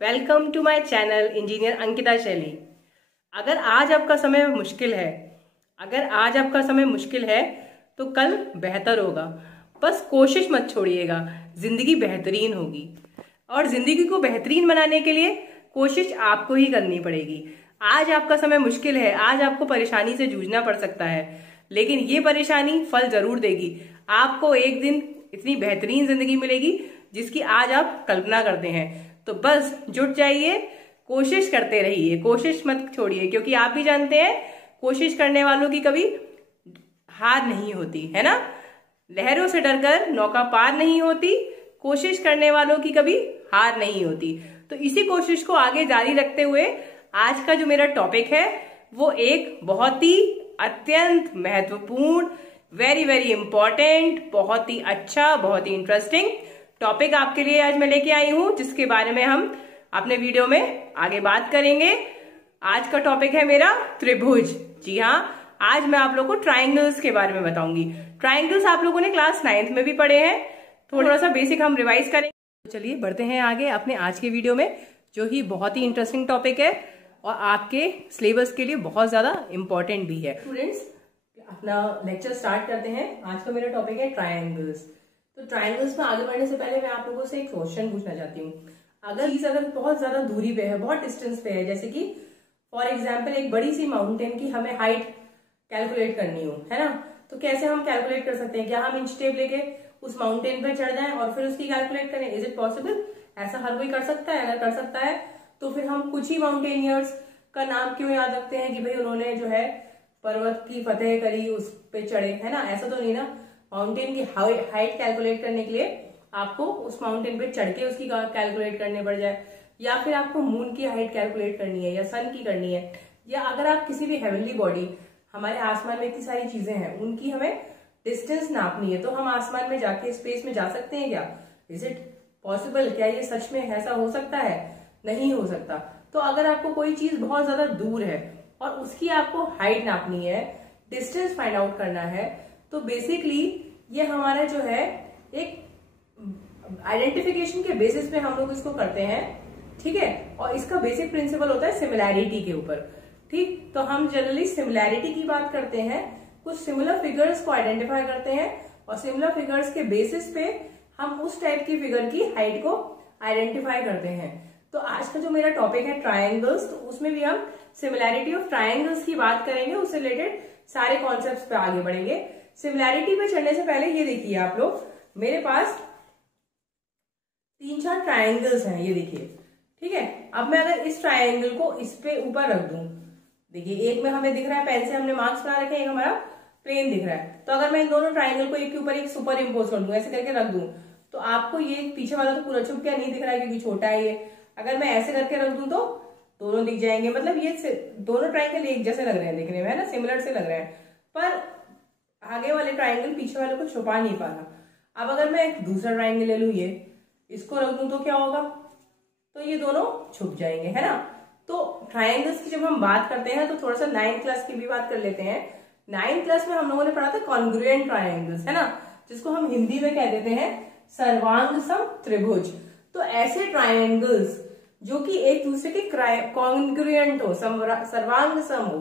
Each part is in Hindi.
Welcome to my channel engineer Ankita Shaili. अगर आज आपका समय मुश्किल है तो कल बेहतर होगा। बस कोशिश मत छोड़िएगा, जिंदगी बेहतरीन होगी। और जिंदगी को बेहतरीन बनाने के लिए कोशिश आपको ही करनी पड़ेगी। आज आपका समय मुश्किल है, आज आपको परेशानी से जूझना पड़ सकता है, लेकिन ये परेशानी फल जरूर देगी। आपको एक दिन इतनी बेहतरीन जिंदगी मिलेगी जिसकी आज आप कल्पना करते हैं। तो बस जुट जाइए, कोशिश करते रहिए, कोशिश मत छोड़िए, क्योंकि आप भी जानते हैं कोशिश करने वालों की कभी हार नहीं होती, है ना। लहरों से डरकर नौका पार नहीं होती, कोशिश करने वालों की कभी हार नहीं होती। तो इसी कोशिश को आगे जारी रखते हुए आज का जो मेरा टॉपिक है वो एक बहुत ही अत्यंत महत्वपूर्ण, वेरी वेरी इंपॉर्टेंट, बहुत ही अच्छा, बहुत ही इंटरेस्टिंग टॉपिक आपके लिए आज मैं लेके आई हूं, जिसके बारे में हम अपने वीडियो में आगे बात करेंगे। आज का टॉपिक है मेरा त्रिभुज। जी हाँ, आज मैं आप लोगों को ट्राइंगल्स के बारे में बताऊंगी। ट्राइंगल्स आप लोगों ने क्लास 9th में भी पढ़े हैं, थोड़ा सा बेसिक हम रिवाइज करेंगे। तो चलिए बढ़ते हैं आगे अपने आज के वीडियो में, जो ही बहुत ही इंटरेस्टिंग टॉपिक है और आपके सिलेबस के लिए बहुत ज्यादा इंपॉर्टेंट भी है। स्टूडेंट्स, अपना लेक्चर स्टार्ट करते हैं। आज का मेरा टॉपिक है ट्राइंगल्स। तो ट्राइंगल्स में आगे बढ़ने से पहले मैं आप लोगों से एक क्वेश्चन पूछना चाहती हूँ। अगर बहुत ज्यादा दूरी पे है, बहुत डिस्टेंस पे है, जैसे कि फॉर एग्जांपल एक बड़ी सी माउंटेन की हमें हाइट कैलकुलेट करनी हो, है ना, तो कैसे हम कैलकुलेट कर सकते हैं? क्या हम इंच टेप लेके उस माउंटेन पे चढ़ जाएं और फिर उसकी कैलकुलेट करें? Is it possible? ऐसा हर कोई कर सकता है? अगर कर सकता है तो फिर हम कुछ ही माउंटेनियर्स का नाम क्यों याद रखते हैं कि भाई उन्होंने जो है पर्वत की फतेह करी, उस पे चढ़े, है ना? ऐसा तो नहीं ना। माउंटेन की हाइट कैलकुलेट करने के लिए आपको उस माउंटेन पे चढ़ के उसकी कैलकुलेट करने पड़ जाए, या फिर आपको मून की हाइट कैलकुलेट करनी है, या सन की करनी है, या अगर आप किसी भी हेवनली बॉडी, हमारे आसमान में इतनी सारी चीजें हैं, उनकी हमें डिस्टेंस नापनी है, तो हम आसमान में जाके स्पेस में जा सकते हैं क्या? Is it possible? क्या ये सच में ऐसा हो सकता है? नहीं हो सकता। तो अगर आपको कोई चीज बहुत ज्यादा दूर है और उसकी आपको हाइट नापनी है, डिस्टेंस फाइंड आउट करना है, तो बेसिकली ये हमारा जो है एक आइडेंटिफिकेशन के बेसिस पे हम लोग इसको करते हैं, ठीक है। और इसका बेसिक प्रिंसिपल होता है सिमिलैरिटी के ऊपर, ठीक। तो हम जनरली सिमिलैरिटी की बात करते हैं, कुछ सिमिलर फिगर्स को आइडेंटिफाई करते हैं और सिमिलर फिगर्स के बेसिस पे हम उस टाइप की फिगर की हाइट को आइडेंटिफाई करते हैं। तो आज का जो मेरा टॉपिक है ट्राइंगल्स, तो उसमें भी हम सिमिलैरिटी ऑफ ट्राइंगल्स की बात करेंगे, उससे रिलेटेड सारे कॉन्सेप्ट्स पे आगे बढ़ेंगे। सिमिलैरिटी पे चढ़ने से पहले ये देखिए आप लोग, मेरे पास 3-4 ट्राइंगल्स हैं, ये देखिए, ठीक है। अब मैं अगर इस ट्राइंगल को इस पे ऊपर रख दूं, देखिए एक में हमें दिख रहा है, पेन से हमने मार्क्स बना रखे हैं, एक हमारा प्लेन दिख रहा है। तो अगर मैं इन दोनों ट्राइंगल को एक के ऊपर एक सुपर इम्पोज कर दूं, ऐसे करके रख दूं, तो आपको ये पीछे वाला तो पूरा छुप गया, नहीं दिख रहा है क्योंकि छोटा है ये। अगर मैं ऐसे करके रख दूं तो दोनों दिख जाएंगे, मतलब ये दोनों ट्राइंगल एक जैसे लग रहे हैं दिखने में, है ना, सिमिलर से लग रहे हैं, पर आगे वाले ट्राइंगल पीछे वाले को छुपा नहीं पा रहा। अब अगर मैं एक दूसरा ट्राइंगल ले लूं, ये इसको रख दूं, तो क्या होगा? तो ये दोनों छुप जाएंगे, है ना। तो ट्राइंगल्स की जब हम बात करते हैं तो थोड़ा सा 9th क्लास की भी बात कर लेते हैं। 9th क्लास में हम लोगों ने पढ़ा था कॉन्ग्रुएंट ट्राइंगल्स, है ना, जिसको हम हिंदी में कह देते हैं सर्वांग सम त्रिभुज। तो ऐसे ट्राइंगल्स जो कि एक दूसरे के कॉन्ग्रुएंट हो, सर्वांग सम हो,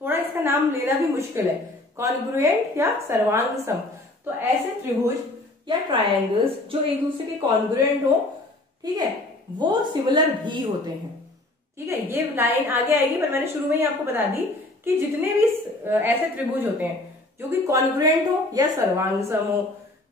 थोड़ा इसका नाम लेना भी मुश्किल है, कॉन्ग्रुएंट या सर्वांग सम। तो ऐसे त्रिभुज या ट्राइंगल्स जो एक दूसरे के कॉन्ग्रुएंट हो, ठीक है, वो सिमिलर भी होते हैं, ठीक है। ये लाइन आगे आएगी, पर मैंने शुरू में ही आपको बता दी कि जितने भी ऐसे त्रिभुज होते हैं जो कि कॉन्ग्रुएंट हो या सर्वांग सम हो,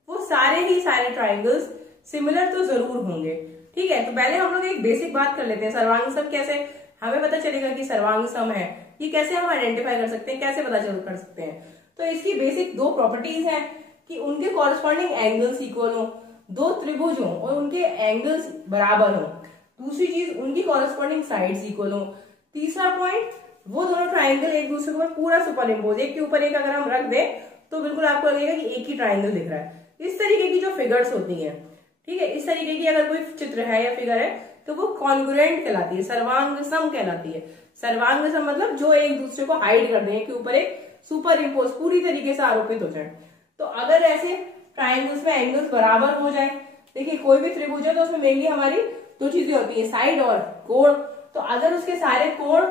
वो सारे ट्राइंगल्स सिमिलर तो जरूर होंगे, ठीक है। तो पहले हम लोग एक बेसिक बात कर लेते हैं, सर्वांग सम कैसे हमें पता चलेगा कि सर्वांग सम है, ये कैसे हम आइडेंटिफाई कर सकते हैं, कैसे पता कर सकते हैं? तो इसकी बेसिक 2 प्रॉपर्टीज हैं कि उनके कॉरस्पॉन्डिंग एंगल्स इक्वल हो, 2 त्रिभुज हो और उनके एंगल्स बराबर हो। दूसरी चीज, उनकी कॉरस्पॉन्डिंग साइड्स इक्वल हो। तीसरा पॉइंट, वो दोनों ट्राइंगल एक दूसरे के ऊपर पूरा सुपर इम्पोज, एक के ऊपर एक अगर हम रख दें तो बिल्कुल आपको लगेगा कि एक ही ट्राइंगल दिख रहा है। इस तरीके की जो फिगर्स होती हैं, ठीक है, इस तरीके की अगर कोई चित्र है या फिगर है तो वो कॉन्ग्रुएंट कहलाती है, सर्वांग सम कहलाती है। सर्वांग सम मतलब जो एक दूसरे को हाइड कर दें, एक के ऊपर एक सुपर इम्पोज पूरी तरीके से आरोपित हो जाए। तो अगर ऐसे ट्राइंगल्स में एंगल्स बराबर हो जाए, देखिए कोई भी त्रिभुज है तो उसमें मेनली हमारी दो चीजें होती है, साइड और कोण। तो अगर उसके सारे कोण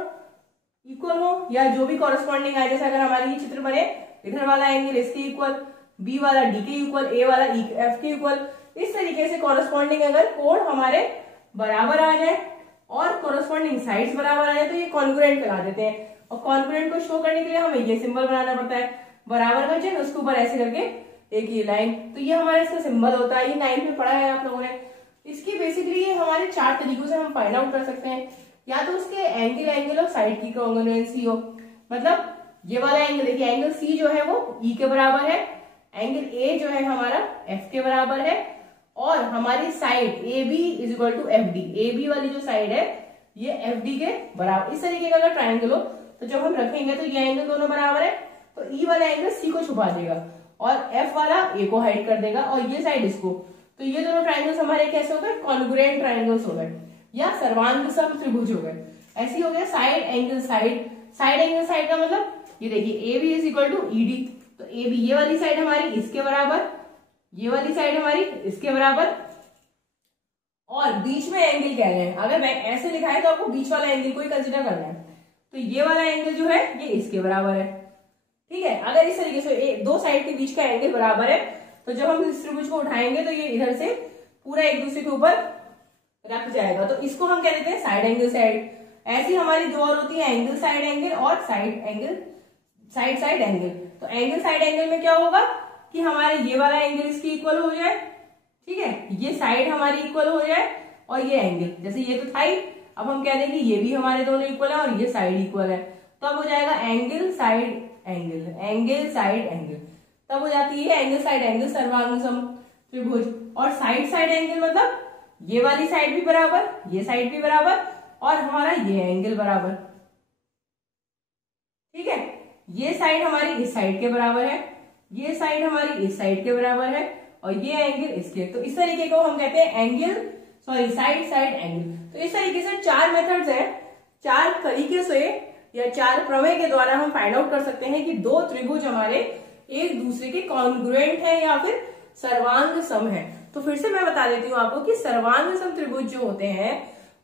इक्वल हो या जो भी कॉरेस्पॉन्डिंग आए, जैसे अगर हमारे ये चित्र बने, इधर वाला एंगल इसके इक्वल, बी वाला डी के इक्वल, ए वाला एफ के इक्वल, इस तरीके से कॉरेस्पॉन्डिंग अगर कोण हमारे बराबर आ जाए और कॉरेस्पॉन्डिंग साइड्स बराबर आ जाए तो ये कॉन्ग्रुएंट कहा देते हैं। और कॉन्ग्रुएंट को शो करने के लिए हमें ये सिंबल बनाना पड़ता है, बराबर का चिन्ह, उसके ऊपर ऐसे करके एक ये लाइन, तो ये हमारा इसका सिंबल होता है। ये 9th में पढ़ा है आप लोगों ने। इसकी बेसिकली ये हमारे 4 तरीकों से हम फाइंड आउट कर सकते हैं। या तो उसके एंगल और साइड की कॉन्ग्रुएंसी हो, मतलब ये वाला एंगल देखिए, एंगल सी जो है वो ई के बराबर है, एंगल ए जो है हमारा एफ के बराबर है, और हमारी side A B is equal to F D, A B वाली जो साइड है ये एफ डी के बराबर। इस तरीके का अगर ट्राइंगल हो तो जब हम रखेंगे तो ये एंगल दोनों बराबर है, तो ई वाला एंगल सी को छुपा देगा और एफ वाला ए को हाइड कर देगा और ये साइड इसको। तो ये दोनों ट्राइंगल्स हमारे कैसे हो गए, कॉन्ग्रुएंट ट्राइंगल्स हो गए या सर्वांग सम त्रिभुज हो गए। ऐसे हो गया side angle side, side angle side का मतलब ये देखिए A B is equal to E D, तो ए बी ये वाली साइड हमारी इसके बराबर, ये वाली साइड हमारी इसके बराबर, और बीच में एंगल क्या है, अगर मैं ऐसे लिखा है तो आपको बीच वाला एंगल को ही कंसीडर करना है। तो ये वाला एंगल जो है ये इसके बराबर है, ठीक है। अगर इस तरीके से दो साइड के बीच का एंगल बराबर है तो जब हम इस त्रिभुज को उठाएंगे तो ये इधर से पूरा एक दूसरे के ऊपर रख जाएगा, तो इसको हम क्या कहते हैं, साइड एंगल साइड। ऐसी हमारी दो और होती है, एंगल साइड एंगल और side angle side side angle. तो एंगल साइड एंगल में क्या होगा कि हमारे ये वाला एंगल इसकी इक्वल हो जाए, ठीक है, ये साइड हमारी इक्वल हो जाए और ये एंगल, जैसे ये तो था ही, अब हम कह देंगे ये भी हमारे दोनों इक्वल है और ये साइड इक्वल है, तो अब हो जाएगा angle side angle, angle side angle, तब हो जाती है एंगल साइड एंगल सर्वांग सम त्रिभुज। और साइड साइड एंगल मतलब ये वाली साइड भी बराबर, ये साइड भी बराबर और हमारा ये एंगल बराबर, ठीक है। ये साइड हमारी इस साइड के बराबर है, ये साइड हमारी इस साइड के बराबर है और ये एंगल इसके, तो इस तरीके को हम कहते हैं एंगल साइड साइड एंगल। तो इस तरीके से 4 मेथड्स हैं, 4 तरीके से या 4 प्रमेय के द्वारा हम फाइंड आउट कर सकते हैं कि दो त्रिभुज हमारे एक दूसरे के कॉन्ग्रुएंट है या फिर सर्वांग सम है। तो फिर से मैं बता देती हूँ आपको कि सर्वांग सम त्रिभुज जो होते हैं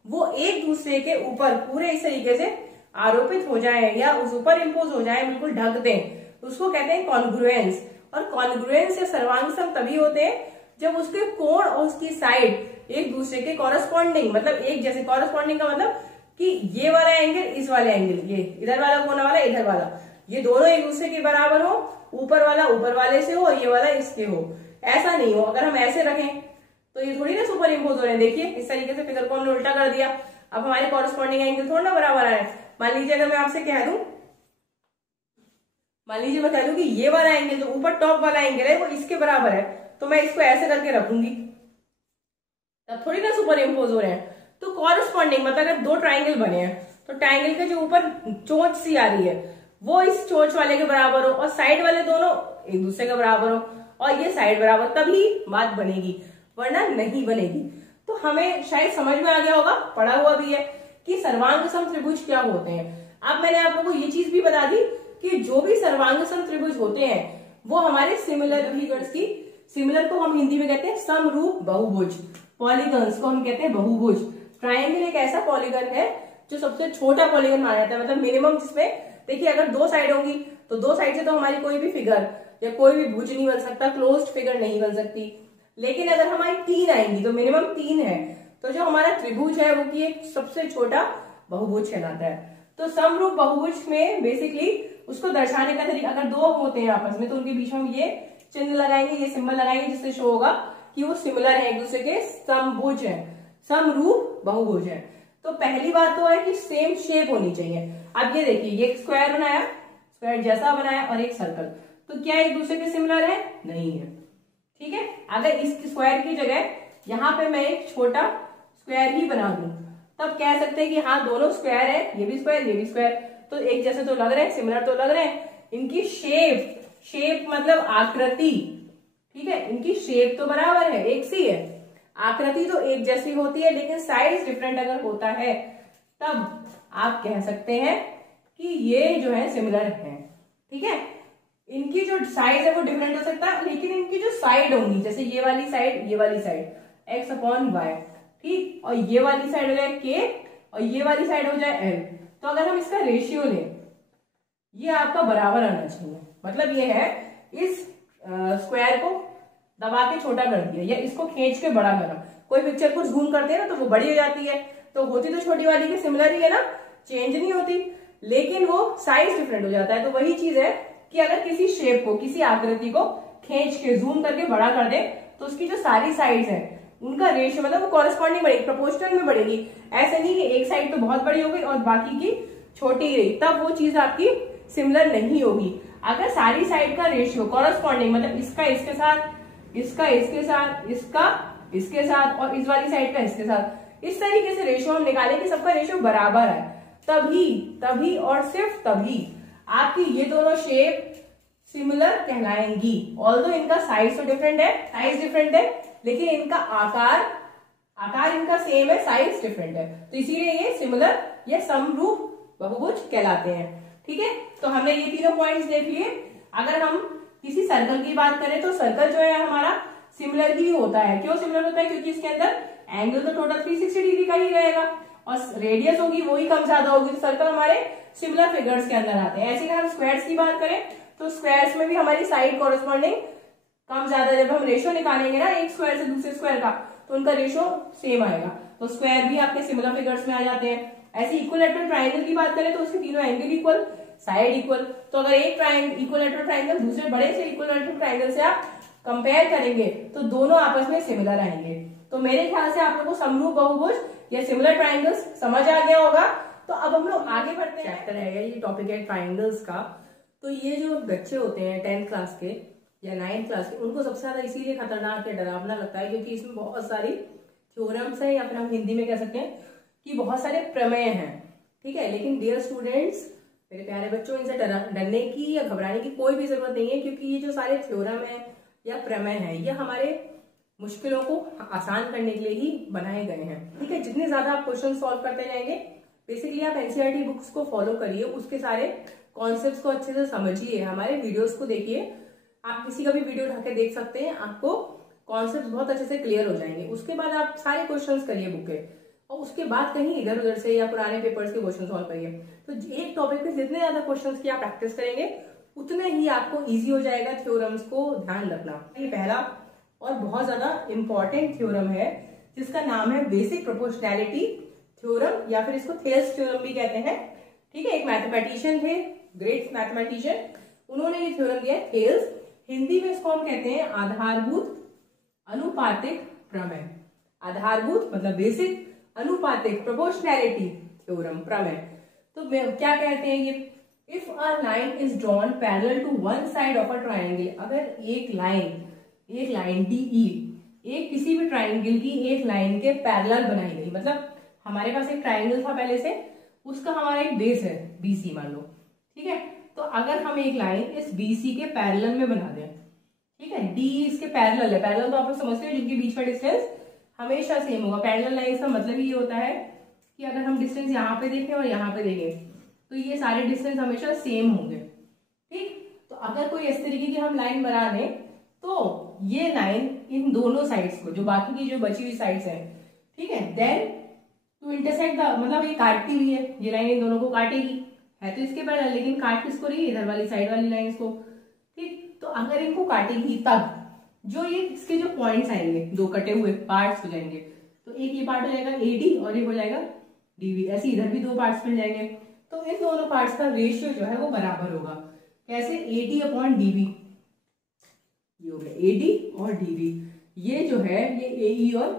वो एक दूसरे के ऊपर पूरे इस तरीके से आरोपित हो जाए या उस ऊपर इम्पोज हो जाए, बिल्कुल ढक दें, उसको कहते हैं कॉन्ग्रुएंस। और कॉन्ग्रुएंस या सर्वांग सम तभी होते हैं जब उसके कोण और उसकी साइड एक दूसरे के कॉरेस्पॉन्डिंग, मतलब एक जैसे, कॉरेस्पॉन्डिंग का मतलब कि ये वाला एंगल इस वाले एंगल, ये इधर वाला कोना वाला इधर वाला, ये दोनों एक दूसरे के बराबर हो, ऊपर वाला ऊपर वाले से हो और ये वाला इसके हो, ऐसा नहीं हो। अगर हम ऐसे रखें तो ये थोड़ी ना सुपर इम्पोज हो रहे हैं, देखिए इस तरीके से फिगर को हमने उल्टा कर दिया, अब हमारे कॉरेस्पॉन्डिंग एंगल थोड़ा ना बराबर आए। मान लीजिए अगर मैं आपसे कह दूं, मान लीजिए मैं कह दूं कि ये वाला एंगल जो ऊपर टॉप वाला एंगल है वो इसके बराबर है, तो मैं इसको ऐसे करके रखूंगी, तब थोड़ी ना सुपर इम्पोज हो रहे हैं। तो कॉरेस्पॉन्डिंग मतलब अगर दो ट्राइंगल बने हैं तो ट्राइंगल के जो ऊपर चोंच सी आ रही है वो इस चोंच वाले के बराबर हो और साइड वाले दोनों एक दूसरे के बराबर हो और ये साइड बराबर, तभी बात बनेगी, वरना नहीं बनेगी। तो हमें शायद समझ में आ गया होगा, पढ़ा हुआ भी है कि सर्वांग सम त्रिभुज क्या होते हैं। अब मैंने आप लोगों को ये चीज भी बता दी कि जो भी सर्वांग सम त्रिभुज होते हैं वो हमारे सिमिलर फिगर्स की, सिमिलर को हम हिंदी में कहते हैं समरूप बहुभुज, पॉलीगन्स को हम कहते हैं बहुभुज। ट्राइंगल एक ऐसा पॉलीगन है जो सबसे छोटा पॉलीगन माना जाता है, मतलब मिनिमम, जिसमें देखिए अगर दो साइड होंगी तो दो साइड से तो हमारी कोई भी फिगर या कोई भी भुज नहीं बन सकता, क्लोज्ड फिगर नहीं बन सकती। लेकिन अगर हमारी 3 आएंगी तो मिनिमम 3 है, तो जो हमारा त्रिभुज है वो की एक सबसे छोटा बहुभुज कहलाता है। तो समरूप बहुभुज में बेसिकली उसको दर्शाने का तरीका, अगर दो होते हैं आपस में तो उनके बीच में हम ये चिन्ह लगाएंगे, ये सिंबल लगाएंगे, जिससे शो होगा कि वो सिमिलर है एक दूसरे के, समभुज है, समरूप बहुभुज है। तो पहली बात तो है कि सेम शेप होनी चाहिए। अब ये देखिए, ये स्क्वायर बनाया, स्क्वायर जैसा बनाया और एक सर्कल, तो क्या एक दूसरे के सिमिलर है? नहीं है, ठीक है। अगर इस स्क्वायर की जगह यहाँ पे मैं एक छोटा स्क्वायर ही बना दूं तब कह सकते हैं कि हाँ दोनों स्क्वायर है, ये भी स्क्वायर ये भी स्क्वायर, तो एक जैसे तो लग रहे हैं, सिमिलर तो लग रहे हैं। इनकी शेप मतलब आकृति, ठीक है, इनकी शेप तो बराबर है, एक सी है, आकृति तो एक जैसी होती है, लेकिन साइज डिफरेंट अगर होता है तब आप कह सकते हैं कि ये जो है सिमिलर है, ठीक है। इनकी जो साइज है वो डिफरेंट हो सकता है, लेकिन इनकी जो साइड होंगी, जैसे ये वाली साइड ये वाली साइड, x/y, ठीक, और ये वाली साइड हो जाए k और ये वाली साइड हो जाए l। तो अगर हम इसका रेशियो लें, ये आपका बराबर आना चाहिए। मतलब ये है इस स्क्वायर को दबा के छोटा कर दिया या इसको खींच के बड़ा करा। कोई पिक्चर को जूम करते हैं ना तो वो बड़ी हो जाती है, तो होती तो छोटी वाली के सिमिलर ही है ना, चेंज नहीं होती, लेकिन वो साइज डिफरेंट हो जाता है। तो वही चीज है कि अगर किसी शेप को, किसी आकृति को खींच के जूम करके बड़ा कर दे तो उसकी जो सारी साइड्स है उनका रेशियो मतलब वो कॉरेस्पॉन्डिंग बढ़ेगी, प्रोपोर्शनल में बढ़ेगी। ऐसा नहीं कि एक साइड तो बहुत बड़ी हो गई और बाकी की छोटी ही रही, तब वो चीज आपकी सिमिलर नहीं होगी। अगर सारी साइड का रेशियो कॉरेस्पॉन्डिंग मतलब इसका इसके साथ, इसका इसके साथ, इसका इसके साथ और इस वाली साइड का इसके साथ, इस तरीके से रेशियो हम निकालें कि सबका रेशियो बराबर है, तभी और सिर्फ तभी आपकी ये दोनों शेप सिमिलर कहलाएंगी। ऑल्दो इनका साइज तो डिफरेंट है, साइज डिफरेंट है, लेकिन इनका आकार इनका सेम है, साइज डिफरेंट है, तो इसीलिए ये सिमिलर या समरूप बहुभुज कहलाते हैं। ठीक है, तो हमने ये तीनों पॉइंट्स देख लिए। अगर हम किसी सर्कल की बात करें तो सर्कल जो है हमारा सिमिलर ही होता है। क्यों सिमिलर होता है? क्योंकि इसके अंदर एंगल तो टोटल 360 डिग्री का ही रहेगा और रेडियस होगी वही कम ज्यादा होगी, तो सर्कल हमारे सिमिलर फिगर्स के अंदर आते हैं। ऐसे अगर हम स्क्वायर्स की बात करें तो स्क्वायर्स में भी हमारी साइड कॉरेस्पॉन्डिंग कम ज्यादा, जब हम रेशियो निकालेंगे ना एक स्क्वायर से दूसरे स्क्वायर का तो उनका रेशियो सेम आएगा, तो स्क्वायर भी आपके सिमिलर फिगर्स में आ जाते हैं। ऐसे इक्विलैटरल ट्रायंगल की बात करें तो उसके तीनों एंगल इक्वल, साइड इक्वल, तो अगर एक इक्विलैटरल ट्रायंगल दूसरे बड़े से इक्विलैटरल ट्रायंगल से आप कंपेयर करेंगे तो दोनों आपस में सिमिलर आएंगे। तो मेरे ख्याल से आप लोगों को समरूप बहुभुज या सिमिलर ट्रायंगल्स समझ आ गया होगा। तो अब हम लोग आगे बढ़ते हैं। चैप्टर है ये, टॉपिक है ट्रायंगल्स का। तो ये जो बच्चे होते हैं 10th क्लास के या 9th क्लास के, उनको सबसे ज्यादा इसीलिए खतरनाक या डरावना लगता है क्योंकि इसमें बहुत सारी थ्योरम्स है, या फिर हम हिंदी में कह सकते हैं कि बहुत सारे प्रमेय हैं। ठीक है, लेकिन डियर स्टूडेंट्स, मेरे प्यारे बच्चों, इनसे डरने की या घबराने की कोई भी जरूरत नहीं है, क्योंकि ये जो सारे थ्योरम है या प्रमेय है ये हमारे मुश्किलों को आसान करने के लिए ही बनाए गए हैं। ठीक है, जितने ज्यादा आप क्वेश्चन सॉल्व करते जाएंगे, बेसिकली आप एनसीईआरटी बुक्स को फॉलो करिए, उसके सारे कॉन्सेप्ट्स को अच्छे से समझिए, हमारे वीडियोस को देखिए। आप किसी का भी वीडियो उठा के देख सकते हैं, आपको कॉन्सेप्ट बहुत अच्छे से क्लियर हो जाएंगे। उसके बाद आप सारे क्वेश्चंस करिए बुक के, और उसके बाद कहीं इधर उधर से या पुराने पेपर्स के क्वेश्चन सॉल्व करिए। तो एक टॉपिक पे जितने ज्यादा क्वेश्चंस की आप प्रैक्टिस करेंगे उतने ही आपको इजी हो जाएगा थ्योरम्स को ध्यान रखना। ये पहला और बहुत ज्यादा इंपॉर्टेंट थ्योरम है जिसका नाम है बेसिक प्रोपोर्शनैलिटी थ्योरम, या फिर इसको थेल्स थ्योरम भी कहते हैं। ठीक है, एक मैथमेटिशियन थे, ग्रेट मैथमेटिशियन, उन्होंने ये थ्योरम दिया है थेल्स। हिंदी में इसको हम कहते हैं आधारभूत अनुपातिक प्रमेय। आधारभूत मतलब बेसिक, अनुपातिक प्रोपोर्शनैलिटी थ्योरम प्रमेय। तो क्या कहते हैं ये? If a line is drawn parallel to one side of a triangle, अगर एक लाइन DE एक किसी भी ट्राइंगल की एक लाइन के पैरेलल बनाई गई, मतलब हमारे पास एक ट्राइंगल था पहले से, उसका हमारा एक बेस है BC मान लो। ठीक है, तो अगर हम एक लाइन इस BC के पैरेलल में बना दें, ठीक है, DE इसके पैरेलल है, पैरेलल तो आप लोग समझते हो जिनके बीच का डिस्टेंस हमेशा सेम होगा। पैरेलल लाइन का मतलब ये होता है कि अगर हम डिस्टेंस यहाँ पे देखें और यहाँ पे देखें तो ये सारे डिस्टेंस हमेशा सेम होंगे। ठीक, तो अगर कोई इस तरीके की हम लाइन बना लें तो ये लाइन इन दोनों साइड्स को, जो बाकी की जो बची हुई साइड्स हैं, ठीक है, देन टू इंटरसेक्ट द, मतलब ये काटती हुई है, ये लाइन इन दोनों को काटेगी, है तो इसके पैरेलल, लेकिन काट किसको रही है? इधर वाली साइड वाली लाइंस को। ठीक, तो अगर इनको काटेगी तब जो ये इसके जो पॉइंट्स आएंगे, दो कटे हुए पार्ट्स हो जाएंगे, तो एक ये पार्ट हो जाएगा AD और एक हो जाएगा DB, ऐसे इधर भी दो पार्ट्स मिल जाएंगे। तो इन दोनों पार्ट्स का रेशियो जो है वो बराबर होगा। कैसे? AD/DB, ये हो गया AD और DB, ये जो है ये AE और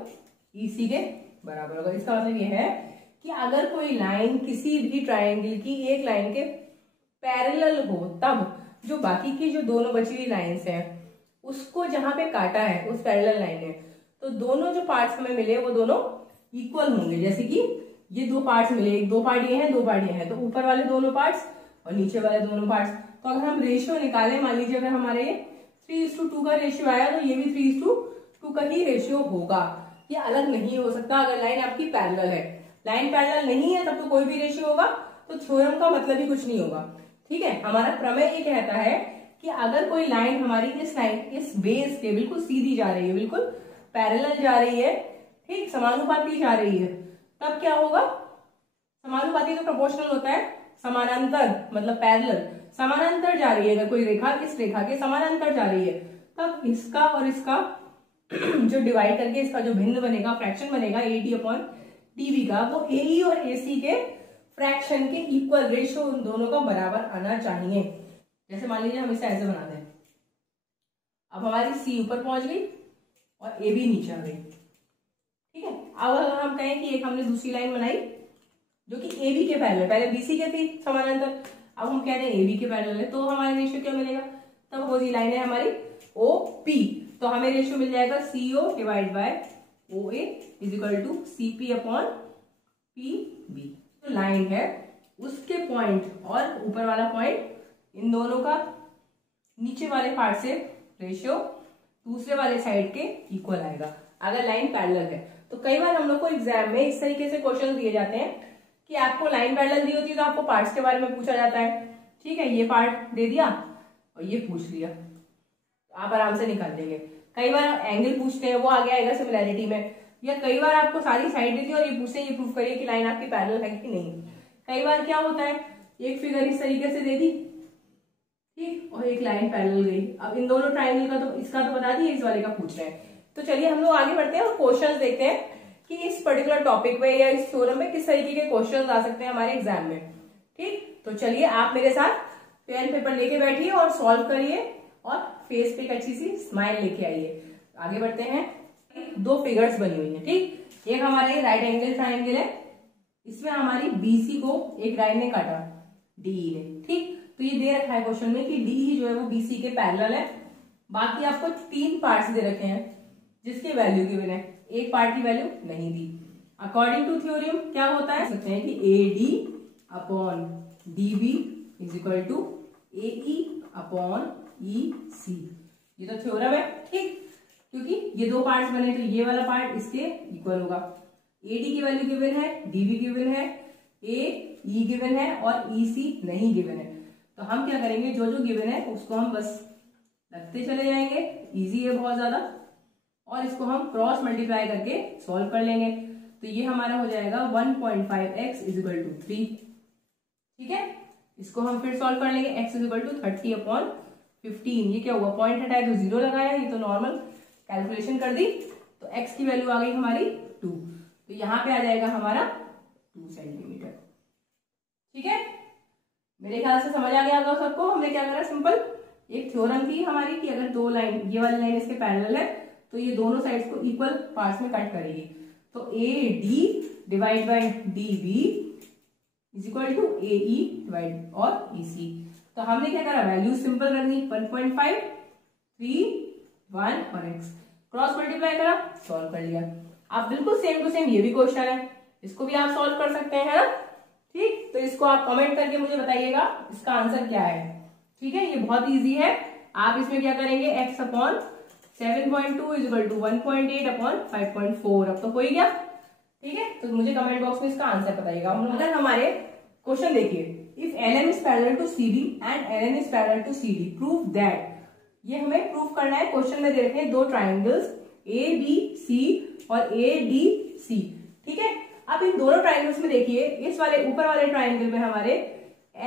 EC के बराबर होगा। इसका मतलब ये है कि अगर कोई लाइन किसी भी ट्राइंगल की एक लाइन के पैरेलल हो, तब जो बाकी की जो दोनों बची हुई लाइंस हैं उसको जहां पे काटा है उस पैरेलल लाइन ने, तो दोनों जो पार्ट्स हमें मिले वो दोनों इक्वल होंगे। जैसे कि ये दो पार्ट्स मिले, दो पार्ट ये हैं, दो पार्ट ये हैं, तो ऊपर वाले दोनों पार्ट्स और नीचे वाले दोनों पार्ट्स। तो अगर हम रेशियो निकालें, मान लीजिए अगर हमारे ये 3:2 का रेशियो आया तो ये भी 3:2 का ही रेशियो होगा, ये अलग नहीं हो सकता अगर लाइन आपकी पैरेलल है। लाइन पैरेलल नहीं है तब तो कोई भी रेशियो होगा, तो थ्योरम का मतलब ही कुछ नहीं होगा। ठीक है, हमारा प्रमेय ये कहता है कि अगर कोई लाइन हमारी इस बेस के बिल्कुल सीधी जा रही है, बिल्कुल पैरेलल जा रही है, ठीक, समानुपाती जा रही है, तब क्या होगा, समानुपाती तो प्रोपोर्शनल होता है, समानांतर मतलब पैरेलल, समानांतर जा रही है अगर कोई रेखा इस रेखा के समानांतर जा रही है, तब इसका और इसका जो डिवाइड करके इसका जो भिन्न बनेगा, फ्रैक्शन बनेगा AD अपॉन DB का, वो AE और AC के फ्रैक्शन के इक्वल, रेशियो उन दोनों का बराबर आना चाहिए। जैसे मान लीजिए हम इसे ऐसे बनाते हैं, अब हमारी C ऊपर पहुंच गई और AB नीचे आ गई, ठीक है। अब अगर हम कहें कि एक हमने दूसरी लाइन बनाई जो कि AB के पैरेलल, पहले BC के थी समानांतर, अब हम कह रहे हैं AB के पैरेलल है, तो हमारे रेशियो क्या मिलेगा, तब वो लाइन है हमारी OP, तो हमें रेशियो मिल जाएगा CO divide by OA is equal to CP upon PB। जो लाइन है उसके पॉइंट और ऊपर वाला पॉइंट, इन दोनों का नीचे वाले पार्ट से रेशियो दूसरे वाले साइड के इक्वल आएगा अगर लाइन पैरेलल है। तो कई बार हम लोग को एग्जाम में इस तरीके से क्वेश्चन दिए जाते हैं कि आपको लाइन पैरेलल दी होती है तो आपको पार्ट्स के बारे में पूछा जाता है, ठीक है, ये पार्ट दे दिया और ये पूछ लिया, आप आराम से निकाल देंगे। कई बार एंगल पूछते हैं, वो आगे आएगा सिमिलैरिटी में, या कई बार आपको सारी साइड देती है और ये पूछते हैं ये प्रूफ करिए कि लाइन आपकी पैरेलल है कि नहीं। कई बार क्या होता है, एक फिगर इस तरीके से दे दी, ठीक, और एक लाइन पैरेलल गई, अब इन दोनों ट्राइंगल का तो इसका तो बता दिए, इस वाले का पूछ रहे हैं। तो चलिए हम लोग आगे बढ़ते हैं और क्वेश्चंस देखते हैं कि इस पर्टिकुलर टॉपिक पे या इस थ्योरम में किस तरीके के क्वेश्चंस आ सकते हैं हमारे एग्जाम में, ठीक। तो चलिए आप मेरे साथ पेन पेपर लेके बैठिए और सॉल्व करिए और फेस पे एक अच्छी सी स्माइल लेके आइए। आगे बढ़ते हैं, दो फिगर्स बनी हुई है, ठीक, एक हमारा ये राइट एंगल ट्राइंगल है, इसमें हमारी BC को एक लाइन ने काटा DE ने, ठीक। तो ये दे रखा है क्वेश्चन में कि DE जो है वो BC के पैरेलल है, बाकी आपको 3 पार्ट्स दे रखे हैं जिसकी वैल्यू गिवन है, एक पार्ट की वैल्यू नहीं दी। अकॉर्डिंग टू थ्योरम क्या होता है, सकते हैं कि AD upon DB is equal to AE upon EC, ये तो थ्योरम है, ठीक, क्योंकि ये दो पार्ट्स बने तो ये वाला पार्ट इसके इक्वल होगा। AD की वैल्यू गिवन है, DB गिवन है, AE गिवन है और EC नहीं गिवन है। तो हम क्या करेंगे, जो जो गिवन है उसको हम बस रखते चले जाएंगे, इजी है बहुत ज्यादा, और इसको हम क्रॉस मल्टीप्लाई करके सॉल्व कर लेंगे। तो ये हमारा हो जाएगा 1.5x इज इक्वल टू 3, ठीक है। इसको हम फिर सॉल्व कर लेंगे, x is equal to 30 upon 15, ये क्या हुआ, पॉइंट हटाया तो 0 लगाया, ये तो नॉर्मल कैलकुलेशन कर दी, तो x की वैल्यू आ गई हमारी 2, तो यहाँ पे आ जाएगा हमारा 2 सेंटीमीटर, ठीक है। मेरे ख्याल से समझ आ गया होगा सबको। हमने क्या करा, सिंपल एक थ्योरम थी हमारी कि अगर दो लाइन, ये वाली लाइन इसके पैरेलल है तो ये दोनों साइड्स को इक्वल पार्ट्स में कट करेगी, तो AD divide by DB is equal to AE divide और EC। तो हमने क्या करा, वैल्यू सिंपल रख दी, 1.5, 3, 1 और x, क्रॉस मल्टीप्लाई करा, सॉल्व कर लिया। आप बिल्कुल सेम टू सेम ये भी क्वेश्चन है, इसको भी आप सॉल्व कर सकते हैं, है ना, ठीक। तो इसको आप कमेंट करके मुझे बताइएगा इसका आंसर क्या है, ठीक है। ये बहुत इजी है, आप इसमें क्या करेंगे, x upon 7.2 is equal to 1.8 upon 5.4, अब तो हो ही गया, ठीक है। तो मुझे कमेंट बॉक्स में इसका आंसर बताइएगा। अगर हमारे क्वेश्चन देखिए, if LM is parallel to CD and LN is parallel to CD, prove that, ये हमें प्रूव करना है। क्वेश्चन में दे रखे हैं दो ट्राइंगल्स ABC और ADC, ठीक है। अब इन दोनों ट्राइंगल्स में देखिए, इस वाले ऊपर वाले ट्राइंगल में हमारे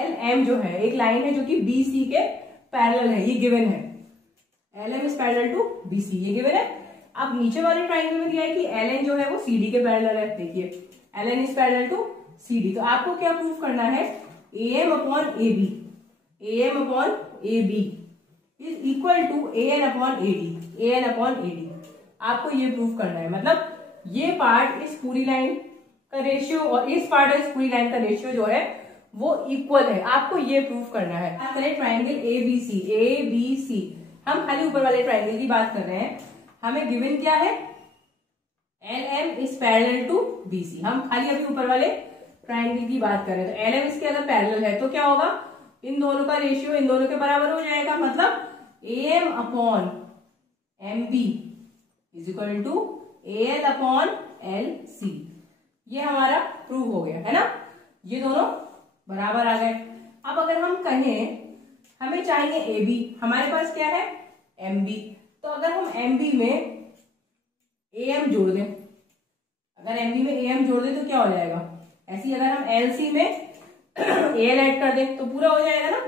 LM जो है एक लाइन है जो कि BC के पैरेलल है, ये गिवन है, LM is parallel to BC, ये गिवन है। अब नीचे वाले ट्राइंगल में दिया है कि LN जो है वो CD के पैरेलल है, देखिए LN is parallel to CD। तो आपको क्या प्रूफ करना है, AM upon AB, AM upon AB is equal to AN upon AD, AN upon AD, आपको ये प्रूफ करना है। मतलब ये पार्ट इस पूरी लाइन का रेशियो और इस पार्ट इस पूरी लाइन का रेशियो जो है वो इक्वल है, आपको ये प्रूफ करना है। बात करें ट्राइंगल ABC, हम खाली ऊपर वाले ट्राइंगल की बात कर रहे हैं, हमें गिवन क्या है, LM is parallel to BC, हम खाली अभी ऊपर वाले ट्राइंगल की बात कर रहे हैं। तो LM इसके अगर पैरेलल है तो क्या होगा, इन दोनों का रेशियो इन दोनों के बराबर हो जाएगा, मतलब AM upon MB is equal to AL upon LC, ये हमारा प्रूव हो गया है ना, ये दोनों बराबर आ गए। अब अगर हम कहें हमें चाहिए AB, हमारे पास क्या है MB, तो अगर हम MB में AM जोड़ दें अगर एमबी में एएम जोड़ दे तो क्या हो जाएगा, ऐसे ही अगर हम एलसी में एल ऐड कर दे तो पूरा हो जाएगा ना।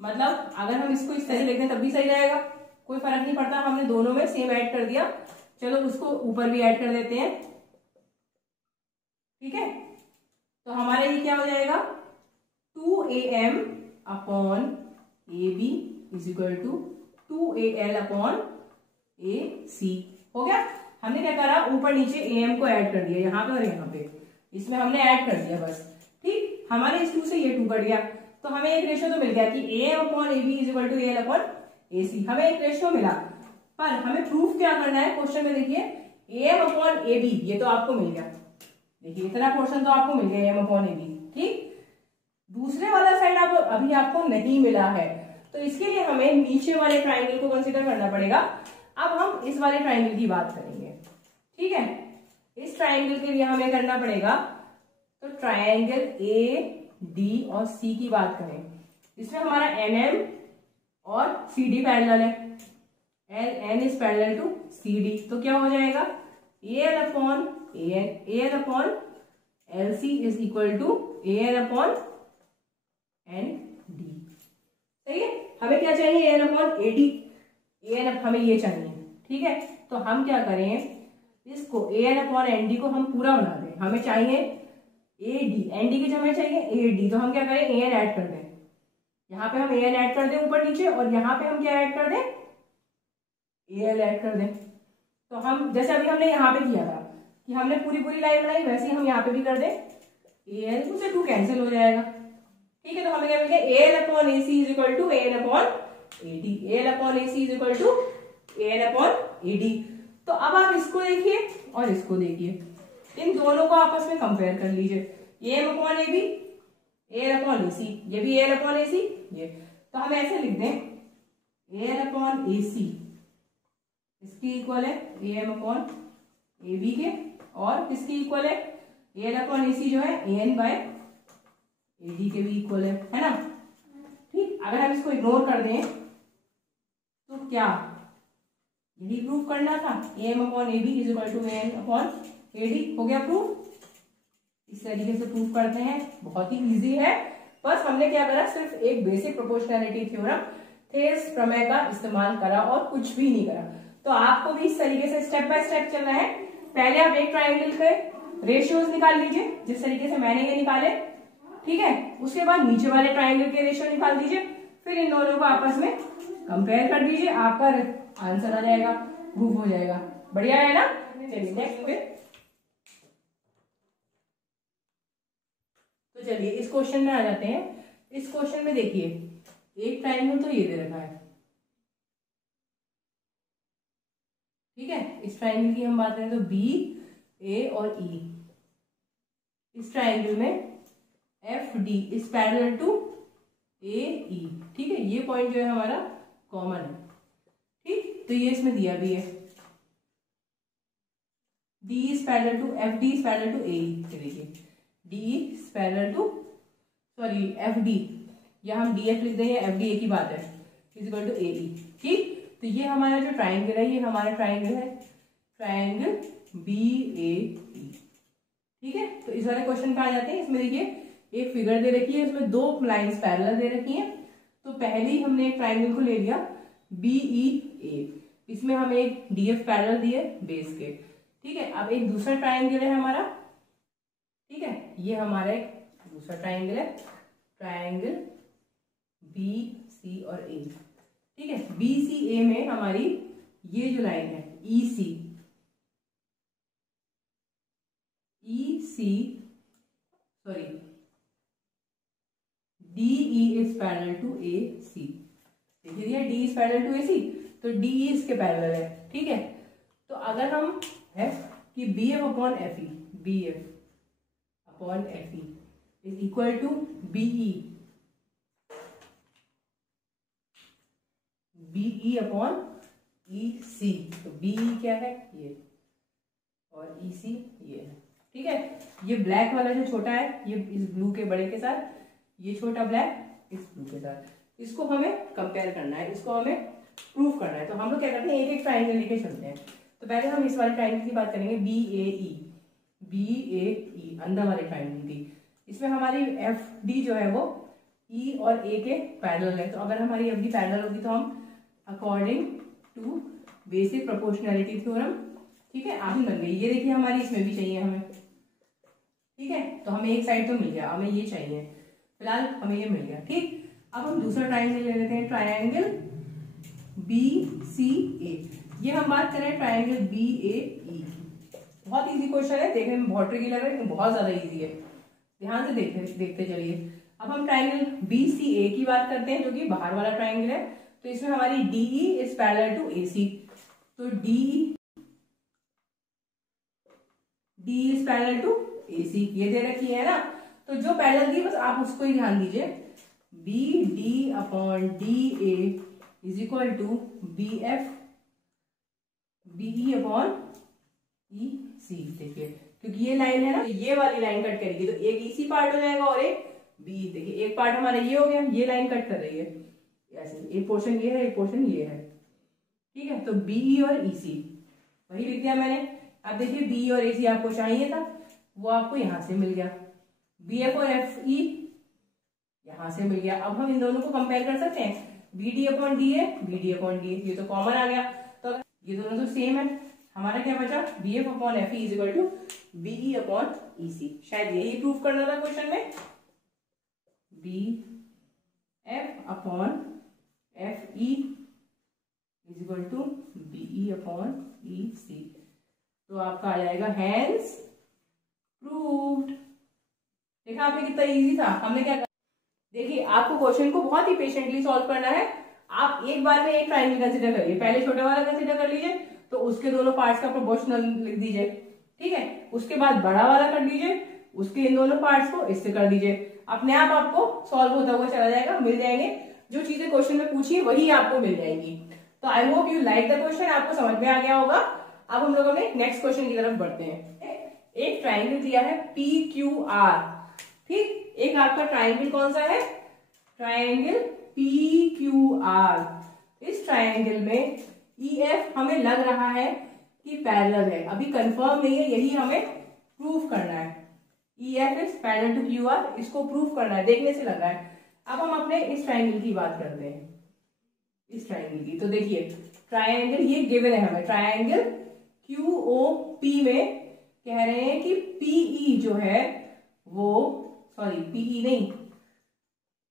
मतलब अगर हम इसको इस तरह से लिख दें तब भी सही रहेगा, कोई फर्क नहीं पड़ता, हमने दोनों में सेम ऐड कर दिया। चलो उसको ऊपर भी ऐड कर देते हैं, ठीक है। तो हमारा ये क्या हो जाएगा, 2am upon AB is equal to 2AL upon AC हो गया। हमने क्या करा, ऊपर नीचे AM को ऐड कर दिया, यहाँ पे और यहाँ पे, इसमें हमने ऐड कर दिया बस, ठीक। हमारे इस 2 से ये 2 कट गया, तो हमें एक रेशियो तो मिल गया कि AM upon AB is equal to AL upon AC, हमें एक रेशियो मिला। पर हमें प्रूफ क्या करना है, क्वेश्चन में देखिए AM अपॉन AB, ये तो आपको मिल गया, देखिए इतना पोर्शन तो आपको मिल गया AM अपॉन AB, ठीक। दूसरे वाला साइड आप अभी आपको नहीं मिला है, तो इसके लिए हमें नीचे वाले ट्राइंगल को कंसीडर करना पड़ेगा। अब हम इस वाले ट्राइंगल की बात करेंगे, ठीक है। इस ट्राइंगल के लिए हमें करना पड़ेगा, तो ट्राइंगल AD और C की बात करें, इसमें हमारा NM और CD पैरेलल है, N is parallel to CD, तो क्या हो जाएगा, AL upon AN, AL upon LC is equal to AN upon ND, सही है। हमें क्या चाहिए, AN अपॉन AD, AN हमें ये चाहिए, ठीक है। तो हम क्या करें, इसको AN अपॉन ND को हम पूरा बना दें, हमें चाहिए AD, ND की जगह चाहिए AD, तो हम क्या करें, AN ऐड कर दें, यहाँ पे हम AN ऐड कर दें ऊपर नीचे, और यहाँ पे हम क्या ऐड कर दें, AL ऐड कर दें। तो हम जैसे अभी हमने यहाँ पे किया था कि हमने पूरी लाइन बनाई, वैसे ही हम यहाँ पे भी कर दें, AL 2 से 2 कैंसिल हो जाएगा, ठीक है। तो हमें क्या मिल गया, AL upon AC is equal to AN upon AD, AL upon AC is equal to AN upon AD। तो अब आप इसको देखिए और इसको देखिए, इन दोनों को आपस में कंपेयर कर लीजिए, AM upon AB, AL upon AC, ये भी AL अपॉन AC, ये, तो हम ऐसे लिख दें AL अपॉन AC इसकी इक्वल है AM अपॉन AB के, और किसकी इक्वल है, AL अपॉन AC जो है AN बाय AD के भी इक्वल है ना, ठीक। अगर हम इसको इग्नोर कर दें तो क्या, यही प्रूफ करना था, AM upon AB is equal to AN upon AD, हो गया प्रूफ। इस तरीके से प्रूफ करते हैं, बहुत ही इजी है। बस हमने क्या करा, सिर्फ एक बेसिक प्रोपोर्शनैलिटी थ्योरम, थेल्स प्रमेय का इस्तेमाल करा और कुछ भी नहीं करा। तो आपको भी इस तरीके से स्टेप बाय स्टेप चलना है। पहले आप एक ट्राइंगल के रेशियोज निकाल लीजिए, जिस तरीके से मैंने ये निकाले, ठीक है। उसके बाद नीचे वाले ट्राइंगल के रेशियो निकाल दीजिए, फिर इन दोनों को आपस में कंपेयर कर दीजिए, आपका आंसर आ जाएगा, प्रूफ हो जाएगा। बढ़िया है ना। चलिए नेक्स्ट फिर, तो चलिए इस क्वेश्चन में आ जाते हैं। इस क्वेश्चन में देखिए एक ट्राइंगल तो ये दे रखा है, ठीक है। इस ट्राइंगल की हम बात करें तो बी, ए और ई। इस ट्राइंगल में F D is parallel to A E, ठीक है। ये पॉइंट जो है हमारा कॉमन है, ठीक। तो ये इसमें दिया भी है, D is parallel to F D is parallel to A E. देखिए D is parallel to, sorry F D, या हम डी एफ लिख दें या एफ डी, एक ही बात है, is equal to A E, ठीक। तो ये हमारा जो ट्राइंगल है, ये हमारा ट्राइंगल है, ट्राइंगल बी ए ई, ठीक है। तो इस वाले क्वेश्चन पे आ जाते हैं। इसमें देखिए एक फिगर दे रखी है, इसमें 2 लाइंस पैरेलल दे रखी हैं। तो पहले ही हमने एक ट्राइंगल को ले लिया बी ई ए, इसमें हमें एक डी एफ पैरेलल दिए बेस के, ठीक है। अब एक दूसरा ट्राइंगल है हमारा, ठीक है। ये हमारा एक दूसरा ट्राइंगल है, ट्राइंगल बी सी और ए, ठीक है। बी सी ए में हमारी ये जो लाइन है E C, sorry D E is parallel to A C. देखिए D is parallel to A C, तो डी इसके पैरेलल है, ठीक है। तो अगर हम है कि B F upon F E, B F upon F E is equal to BE, BE upon E C. तो बीई क्या है, ये, और ई सी ये है, ठीक है। ये ब्लैक वाला जो छोटा है, ये इस ब्लू के बड़े के साथ, ये छोटा ब्लैक इस ब्लू के साथ, इसको हमें कंपेयर करना है, इसको हमें प्रूफ करना है। तो हम लोग क्या करते हैं, एक एक ट्राइंगल लेके चलते हैं। तो पहले हम इस वाले ट्राइंगल की बात करेंगे बी ए ई, BAE अंदर वाले ट्राइंगल की। इसमें हमारी FD जो है वो E और A के पैरेलल है। तो अगर हमारी FD पैरेलल होगी तो हम according to basic proportionality theorem, ठीक है, आगे बन गई। ये देखिए हमारी इसमें भी चाहिए हमें, ठीक है, तो हमें एक साइड तो मिल गया, हमें ये चाहिए, फिलहाल हमें ये मिल गया, ठीक। अब हम दूसरा ट्राइंगल ले लेते हैं, ट्राइंगल BCA। ये हम बात करें ट्राइंगल BAE। बहुत इजी क्वेश्चन है, देखने में बहुत ट्रिकी लग रहा है लेकिन बहुत ज्यादा इजी है, ध्यान से देखते चलिए। अब हम ट्राइंगल BCA की बात करते हैं, जो कि बाहर वाला ट्राइंगल है। तो इसमें हमारी DE is parallel to AC, तो DE is parallel to AC, ये दे रखी है ना। तो जो पैरेलल थी बस आप उसको ही ध्यान दीजिए, BD upon DA is equal to BF BE upon EC। देखिए क्योंकि ये लाइन है ना, तो ये वाली लाइन कट करेगी, तो एक EC पार्ट हो जाएगा और एक BE। देखिए एक पार्ट हमारा ये हो गया, ये लाइन कट कर रही है ऐसे, एक पोर्शन ये है, एक पोर्शन ये है, ठीक है। तो BE और EC वही लिख दिया मैंने। अब देखिए BE और AC आपको चाहिए था, वो आपको यहां से मिल गया। BF और FE यहां से मिल गया। अब हम इन दोनों को कंपेयर कर सकते हैं, BD upon DA, BD upon DA, ये तो कॉमन आ गया, तो ये दोनों तो सेम है। हमारा क्या बचा, BF upon FE is equal to BE upon EC। शायद यही प्रूफ करना था क्वेश्चन में, BF upon FE is equal to BE upon EC। तो आपका आ जाएगा हैंस प्रूव्ड। देखा आपने कितना इजी था। हमने क्या कहा, देखिए आपको क्वेश्चन को बहुत ही पेशेंटली सॉल्व करना है। आप एक बार में एक ट्राइंगल कंसीडर करिए, पहले छोटे वाला कंसीडर कर लीजिए, तो उसके दोनों पार्ट्स का प्रोपोर्शनल लिख दीजिए, ठीक है। उसके बाद बड़ा वाला कर दीजिए, उसके इन दोनों पार्ट्स को इससे कर दीजिए, अपने आप आपको सॉल्व होता हुआ चला जाएगा, मिल जाएंगे। जो चीजें क्वेश्चन में पूछी वही आपको मिल जाएंगी। तो I hope you like the question, आपको समझ में आ गया होगा। अब हम लोग अपने नेक्स्ट क्वेश्चन की तरफ बढ़ते हैं। एक ट्राइंगल दिया है PQR, ठीक। एक आपका ट्राइंगल कौन सा है, ट्राइंगल PQR। इस ट्राइंगल में EF हमें लग रहा है कि पैरेलल है, अभी कंफर्म नहीं है, यही हमें प्रूफ करना है। EF is parallel to QR, इसको प्रूफ करना है, देखने से लग रहा है। अब हम अपने इस ट्राइंगल की बात करते हैं, इस ट्राइंगल की। तो देखिए ट्राइंगल ये गिवन है हमें, ट्राइंगल QOP में कह रहे हैं कि PE जो है वो, सॉरी PE नहीं,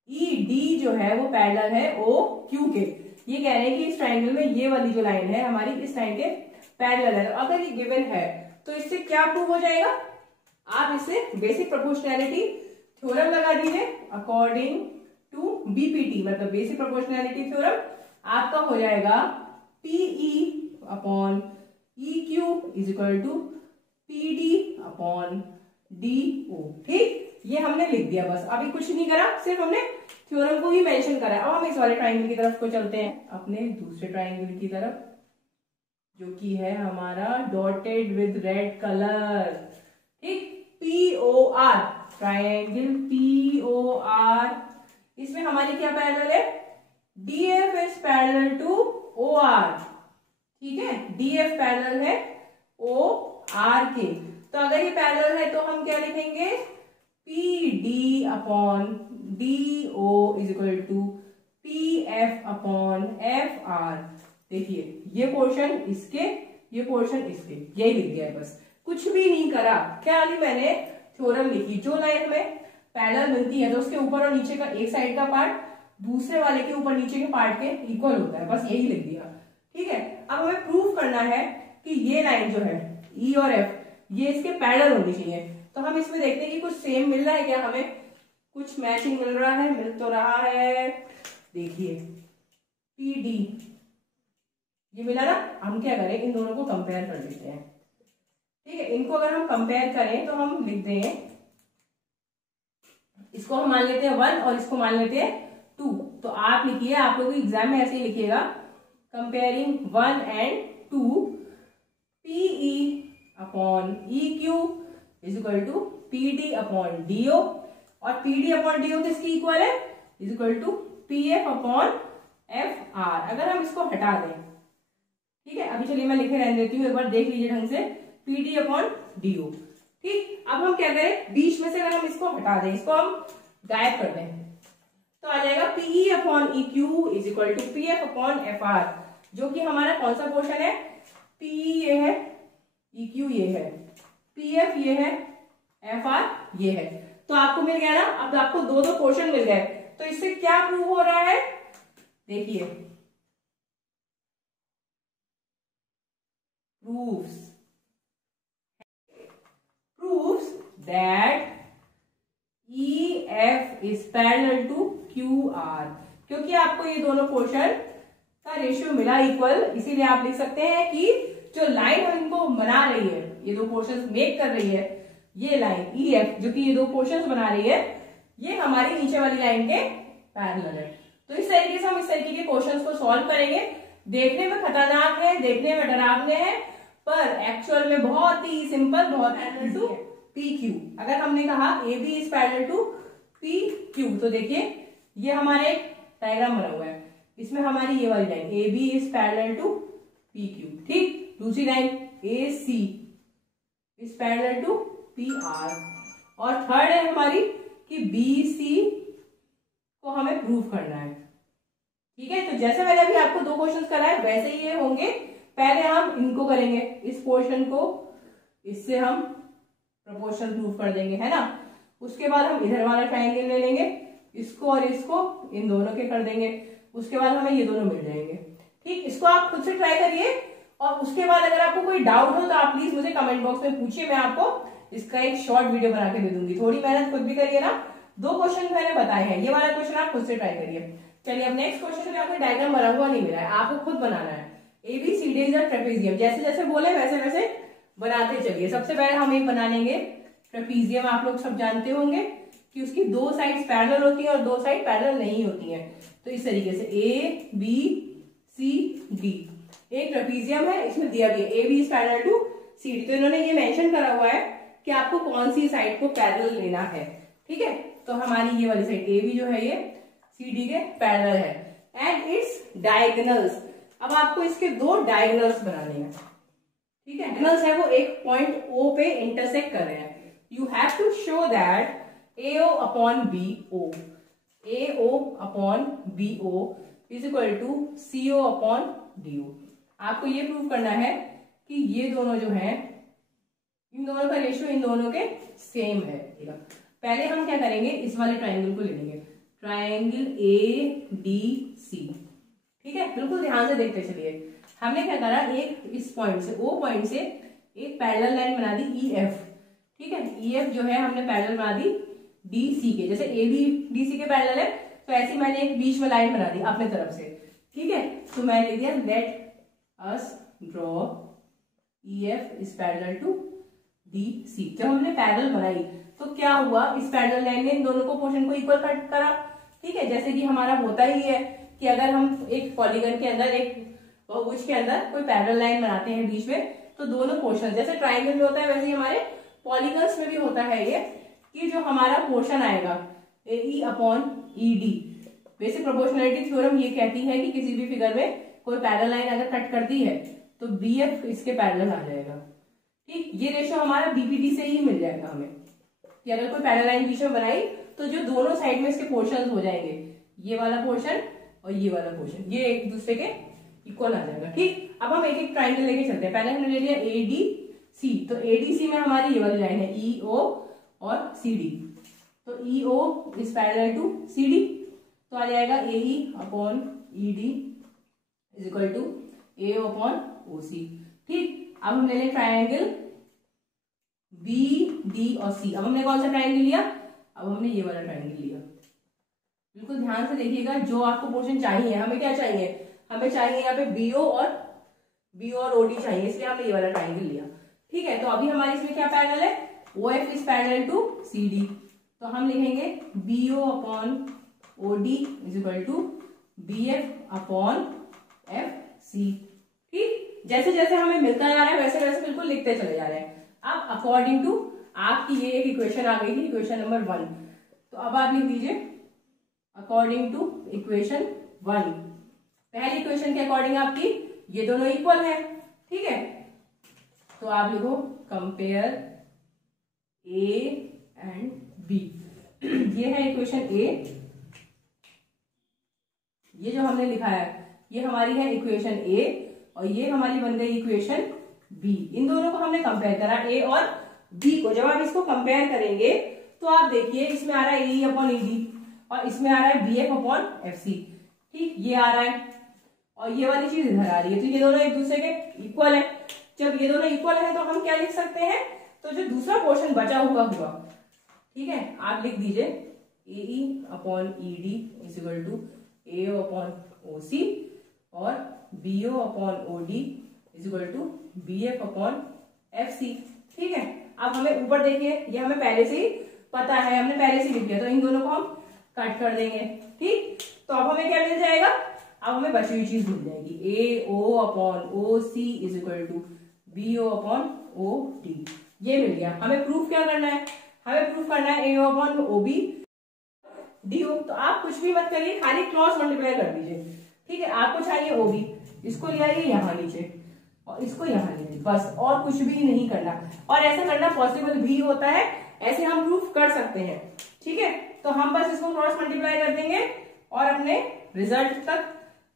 ED जो है वो पैरेलल है OQ के। ये कह रहे हैं कि इस ट्राइंगल में ये वाली जो लाइन है हमारी इस लाइन के पैरेलल है। तो अगर ये गिवन है तो इससे क्या प्रूव हो जाएगा, आप इससे बेसिक प्रोपोर्शनैलिटी थ्योरम लगा दीजिए अकॉर्डिंग टू BPT, मतलब बेसिक प्रोपोर्शनैलिटी थ्योरम। आपका हो जाएगा PE upon EQ is equal to PD upon DO, ठीक। ये हमने लिख दिया, बस अभी कुछ नहीं करा, सिर्फ हमने थ्योरम को ही मेंशन करा। अब हम इस वाले ट्राइंगल की तरफ को चलते हैं, अपने दूसरे ट्राइंगल की तरफ, जो कि है हमारा डॉटेड विद रेड कलर, ठीक। POR, ट्राइंगल POR, इसमें हमारी क्या पैरेलल है, DF is parallel to OR, ठीक है। DF पैरेलल है OR के। तो अगर ये पैरेलल है तो हम क्या लिखेंगे, PD upon DO is equal to PF upon FR। देखिए ये पोर्शन इसके, ये पोर्शन इसके, यही लिख दिया है, बस कुछ भी नहीं करा। क्या लिखी मैंने, थ्योरम लिखी। जो लाइन हमें पैरेलल मिलती है तो उसके ऊपर और नीचे का एक साइड का पार्ट दूसरे वाले के ऊपर नीचे के पार्ट के इक्वल होता है, बस यही लिख दिया, ठीक है। अब हमें प्रूफ करना है कि ये लाइन जो है E और F ये इसके पैरेलल होनी चाहिए। तो हम इसमें देखते हैं कि कुछ सेम मिल रहा है क्या, हमें कुछ मैचिंग मिल रहा है, मिल तो रहा है। देखिए PD ये मिला ना, हम क्या करें, इन दोनों को कंपेयर कर लेते हैं, ठीक है। इनको अगर हम कंपेयर करें तो हम लिख दें, इसको हम मान लेते हैं 1 और इसको मान लेते हैं 2। तो आप लिखिए, आप लोग एग्जाम में ऐसे ही लिखिएगा, comparing 1 and 2, PE upon EQ is equal to PD upon DO, और PD अपॉन DO किसकी इक्वल है, is equal to PF upon FR। अगर हम इसको हटा दें, ठीक है, अभी चलिए मैं लिखे रहने देती हूँ, एक बार देख लीजिए ढंग से, PD अपॉन DO, ठीक, अब हम क्या करें, बीच में से अगर हम इसको हटा दें, इसको हम गायब कर दें, तो आ जाएगा P E upon E Q is equal to P F upon F R, जो कि हमारा कौन सा पोर्शन है, पीई ये है, ई क्यू ये है, पी एफ ये है, एफ आर ये है। तो आपको मिल गया ना, अब आपको दो दो पोर्शन मिल गए। तो इससे क्या प्रूव हो रहा है, देखिए, proves that EF is parallel to QR, क्योंकि आपको ये दोनों पोर्शन का रेशियो मिला इक्वल, इसीलिए आप लिख सकते हैं कि जो लाइन हम इनको बना रही है, ये दो पोर्शंस मेक कर रही है, ये लाइन EF जो कि ये दो पोर्शंस बना रही है, ये हमारी नीचे वाली लाइन के पैरेलल है। तो इस तरीके से हम इस तरीके के क्वेश्चंस को सॉल्व करेंगे। देखने में खतरनाक है, देखने में डरावने हैं, पर एक्चुअल में बहुत ही सिंपल, बहुत पैरेलल टू पी क्यू। अगर हमने कहा A B is parallel to P Q, तो देखिए ये हमारा एक डायग्राम बना हुआ है, इसमें हमारी ये वाली line A B is parallel to P Q, ठीक। दूसरी line A C is parallel to P R, और थर्ड है हमारी कि बी सी को हमें प्रूव करना है, ठीक है। तो जैसे मैंने अभी आपको दो क्वेश्चंस कराए वैसे ही ये होंगे। पहले हम इनको करेंगे, इस पोर्शन को इससे हम प्रोपोर्शन प्रूव कर देंगे, है ना। उसके बाद हम इधर वाला ट्रायंगल ले लेंगे, इसको और इसको इन दोनों के कर देंगे, उसके बाद हमें ये दोनों मिल जाएंगे, ठीक। इसको आप खुद से ट्राई करिए, और उसके बाद अगर आपको कोई डाउट हो तो आप प्लीज मुझे कमेंट बॉक्स में पूछिए, मैं आपको इसका एक शॉर्ट वीडियो बना के दे दूंगी। थोड़ी मेहनत खुद भी करिए ना, दो क्वेश्चन मैंने बताए हैं, ये वाला क्वेश्चन आप खुद से ट्राई करिए। चलिए अब नेक्स्ट क्वेश्चन में आपको डायग्राम बना हुआ नहीं मिला है, आपको खुद बनाना है। ABCD इज अ ट्रेपेजियम, जैसे जैसे बोले वैसे वैसे बनाते चलिए। सबसे पहले हम एक बना लेंगे ट्रेपेजियम। आप लोग सब जानते होंगे कि उसकी दो साइड्स पैरेलल होती है और दो साइड पैरेलल नहीं होती हैं। तो इस तरीके से ABCD एक ट्रेपेजियम है, इसमें दिया भी है AB is parallel to CD। तो इन्होंने ये मेंशन करा हुआ है कि आपको कौन सी साइड को पैरेलल लेना है, ठीक है। तो हमारी ये वाली साइड AB जो है ये CD के पैरेलल है, एंड इट्स डायगोनल्स। अब आपको इसके दो डायगोनल्स बनाने हैं, ठीक है। डायगोनल्स है वो एक पॉइंट O पे इंटरसेक्ट कर रहे हैं। You have to show that AO upon BO, AO upon BO is equal to CO upon DO। आपको ये प्रूव करना है कि ये दोनों जो हैं, इन दोनों का रेशियो इन दोनों के सेम है। पहले हम क्या करेंगे, इस वाले ट्राइंगल को ले लेंगे, ट्राइंगल ADC, ठीक है। बिल्कुल ध्यान से देखते चलिए। हमने क्या करा, एक इस पॉइंट से O पॉइंट से एक पैरेलल लाइन बना दी EF, ठीक है। EF जो है हमने पैरेलल बना दी DC के, जैसे AB DC के पैरेलल है, तो ऐसी मैंने एक बीच में लाइन बना दी अपने तरफ से, ठीक है। तो मैंने लिख दिया let us draw EF is parallel to DC। जब हमने पैरेलल बनाई तो क्या हुआ, इस पैरेलल लाइन ने इन दोनों को पोर्शन को इक्वल कट करा, ठीक है। जैसे कि हमारा होता ही है कि अगर हम एक पॉलीगन के अंदर, एक बहुभुज के अंदर कोई पैरेलल लाइन बनाते हैं बीच में, तो दोनों पोर्शन, जैसे ट्राइंगल में होता है वैसे ही हमारे पॉलीगन्स में भी होता है ये, कि जो हमारा पोर्शन आएगा AE upon ED। Basic proportionality theorem ये कहती है कि किसी भी फिगर में कोई पैरेलल लाइन अगर कट करती है तो BF इसके पैरेलल आ जाएगा, ठीक। ये रेशियो हमारा BPD से ही मिल जाएगा हमें, कि अगर कोई पैरेलल लाइन बीच में बनाई तो जो दोनों साइड में इसके पोर्शंस हो जाएंगे, ये वाला पोर्शन और ये वाला पोर्शन, ये एक दूसरे के इक्वल आ जाएगा, ठीक। अब हम एक एक ट्राइंगल लेके चलते हैं। पहले हमने ले लिया ADC, तो ADC में हमारी ये वाली लाइन है EO और CD, तो EO is parallel to CD, तो आ जाएगा AE upon ED is equal to AO upon OC, ठीक। अब हम ले लें ट्राइंगल BD और C। अब हमने कौन सा ट्राइंगल लिया, अब हमने ये वाला ट्राइंगल लिया। बिल्कुल ध्यान से देखिएगा, जो आपको पोर्शन चाहिए, हमें क्या चाहिए, हमें चाहिए यहाँ पे BO और OD चाहिए, इसलिए हमने ये वाला ट्राइंगल लिया, ठीक है। तो अभी हमारे इसमें क्या पैरेलल है, OF is parallel to CD, तो हम लिखेंगे BO upon OD is equal to BF upon FC, ठीक। जैसे जैसे हमें मिलता जा रहा है वैसे वैसे बिल्कुल लिखते चले जा रहे हैं। अब अकॉर्डिंग टू आपकी ये एक इक्वेशन आ गई थी, इक्वेशन नंबर 1, तो अब आप लिख दीजिए अकॉर्डिंग टू इक्वेशन 1। पहली इक्वेशन के अकॉर्डिंग आपकी ये दोनों इक्वल है, ठीक है। तो आप लिखो कंपेयर ए एंड बी। ये है इक्वेशन ए, ये जो हमने लिखा है ये हमारी है इक्वेशन ए, और ये हमारी बन गई इक्वेशन बी। इन दोनों को हमने कंपेयर करा, ए और बी को। जब आप इसको कंपेयर करेंगे तो आप देखिए इसमें आ रहा है ए अपॉन ईडी और इसमें आ रहा है B F upon F C. ठीक, ये आ रहा है और ये वाली चीज इधर आ रही है, तो ये दोनों एक दूसरे के इक्वल है। जब ये दोनों इक्वल है तो हम क्या लिख सकते हैं, तो जो दूसरा पोर्शन बचा हुआ होगा, ठीक है, आप लिख दीजिए A E upon E D is equal to A upon O C और B O upon O D is equal to B F upon F C. ठीक है, अब हमें ऊपर देखिए, ये हमें पहले से ही पता है, हमने पहले से लिख दिया, तो इन दोनों को हम कट कर देंगे। ठीक, तो अब हमें क्या मिल जाएगा, अब हमें बची हुई चीज मिल जाएगी A O upon O C is equal to B O upon O D. ये मिल गया। हमें प्रूफ क्या करना है, हमें प्रूफ करना है A O upon O B D O. तो आप कुछ भी मत करिए, खाली क्रॉस मल्टीप्लाई कर दीजिए। ठीक है, आपको चाहिए ओ बी, इसको ले आइए यहाँ नीचे और इसको यहाँ लीजिए, बस और कुछ भी नहीं करना। और ऐसा करना पॉसिबल भी होता है, ऐसे हम प्रूफ कर सकते हैं। ठीक है, तो हम बस इसको क्रॉस मल्टीप्लाई कर देंगे और अपने रिजल्ट तक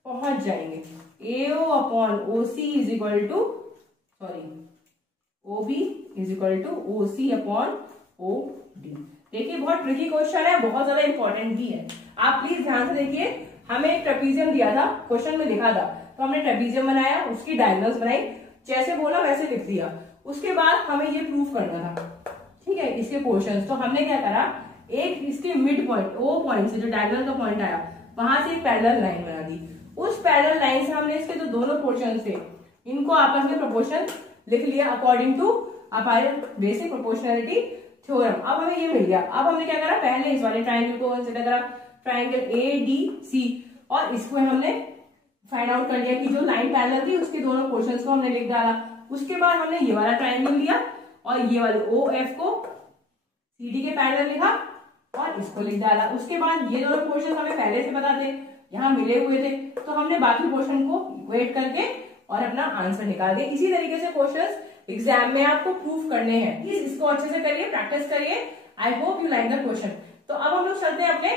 पहुंच जाएंगे। A O upon O C is equal to O B is equal to O C upon O D. देखिए बहुत ट्रिकी क्वेश्चन है, बहुत ज्यादा इंपॉर्टेंट भी है। आप प्लीज ध्यान से देखिए, हमें एक ट्रेपीजियम दिया था, क्वेश्चन में लिखा था, तो हमने ट्रेपीजियम बनाया, उसकी डायगोनल्स बनाई, जैसे बोला वैसे लिख दिया। उसके बाद हमें ये प्रूफ करना था, ठीक है, इसके पोर्शंस। तो हमने क्या करा, एक इसके मिड पॉइंट ओ पॉइंट से जो डायगोनल का पॉइंट आया वहां से एक पैरेलल लाइन बना दी। उस पैरेलल लाइन से हमने इसके जो दोनों पोर्शन थे इनको आपस में प्रोपोर्शन लिख लिया अकॉर्डिंग टू हमारे बेसिक प्रोपोर्शनलिटी थ्योरम। अब हमें ये मिल गया। अब हमने क्या करा, पहले इस वाले ट्राइंगल को कंसीडर करा, ट्राइंगल ए डी सी, और इसको हमने फाइंड आउट कर लिया कि जो लाइन पैरेलल थी उसके दोनों पोर्शंस को हमने लिख डाला। उसके बाद हमने ये वाला ट्राइंगल लिया और ये वाले ओ एफ को सी डी के पैरेलल लिखा और इसको लिख डाला। उसके बाद ये दोनों पोर्शन हमें पहले से पता थे, यहाँ मिले हुए थे, तो हमने बाकी पोर्शन को वेट करके और अपना आंसर निकाल दिया। इसी तरीके से क्वेश्चंस एग्जाम में आपको प्रूफ करने हैं। प्लीज इसको अच्छे से करिए, प्रैक्टिस करिए। I hope you like the question. तो अब हम लोग चलते हैं अपने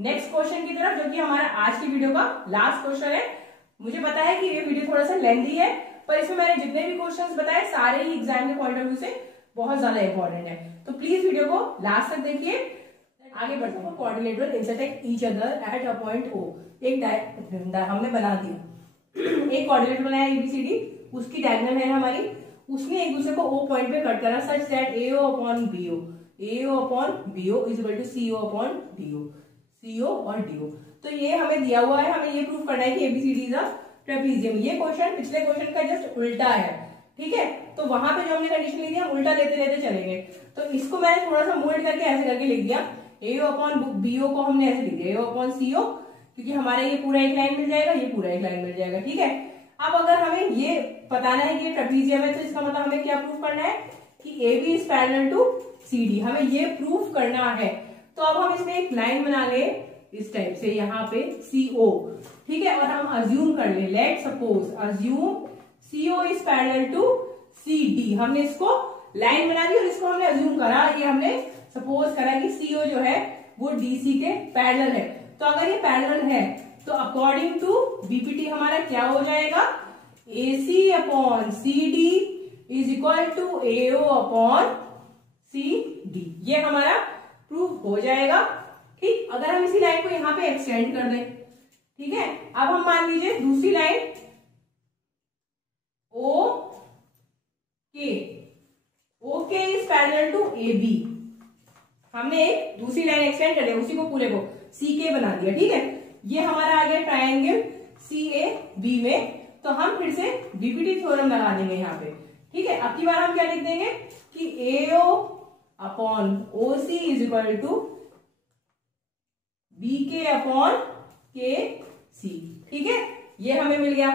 नेक्स्ट क्वेश्चन की तरफ, जो कि हमारा आज की वीडियो का लास्ट क्वेश्चन है। मुझे पता है कि ये वीडियो थोड़ा सा लेंथी है, पर इसमें मैंने जितने भी क्वेश्चंस बताए सारे ही एग्जाम के पॉइंट ऑफ व्यू से बहुत ज्यादा इंपॉर्टेंट है। तो प्लीज वीडियो को लास्ट तक देखिए। आगे बढ़ते हैं। Coordinate will intersect each other at a point O. एक हमने बना दिया, एक कोऑर्डिनेट बनाया एबीसीडी, उसकी डायगोनल है हमारी, उसने एक दूसरे को ओ पॉइंट पे कट करा such that AO upon BO, AO upon BO is equal to CO upon DO, CO और डीओ। तो ये हमें दिया हुआ है, हमें ये प्रूव करना है कि एबीसीडी इज अ ट्रेपीजियम। ये क्वेश्चन पिछले क्वेश्चन का जस्ट उल्टा है, ठीक है। तो वहां पे जो हमने कंडीशन ली थी हम उल्टा लेते लेते चलेंगे। तो इसको मैंने थोड़ा सा मोल्ड करके ऐसे करके लिख दिया, एओ अपॉन बीओ को हमने ऐसे लिख दिया एओ अपॉन सीओ, क्योंकि हमारा ये पूरा एक लाइन मिल जाएगा, ये पूरा एक लाइन मिल जाएगा, ठीक है। अब अगर हमें ये बताना है कि ये ट्रेपीजियम है, तो इसका मतलब हमें क्या प्रूफ करना है कि A B is parallel to C D, हमें ये प्रूफ करना है। तो अब हम इसमें एक लाइन बना ले इस टाइप से, यहाँ पे CO, ठीक है, और हम अज्यूम कर ले, let suppose assume CO is parallel to CD। हमने इसको लाइन बना दी और इसको हमने अज्यूम करा, ये हमने सपोज करा कि CO जो है वो DC के पैरेलल है। तो अगर ये पैरेलल है तो अकॉर्डिंग टू बीपीटी हमारा क्या हो जाएगा, AC upon CD is equal to AO upon CD। ये हमारा प्रूफ हो जाएगा, ठीक। अगर हम इसी लाइन को यहाँ पे एक्सटेंड कर दें, ठीक है। अब हम मान लीजिए दूसरी line OK is parallel to AB। हमने एक दूसरी लाइन एक्सटेंड कर दिया, उसी को पूरे को CK बना दिया, ठीक है। ये हमारा आ गया ट्रायंगल CAB में। तो हम फिर से बीपीटी थ्योरम लगा देंगे यहाँ पे, ठीक है। अब की बार हम क्या लिख देंगे कि AO upon OC is equal to BK upon KC, ठीक है। ये हमें मिल गया।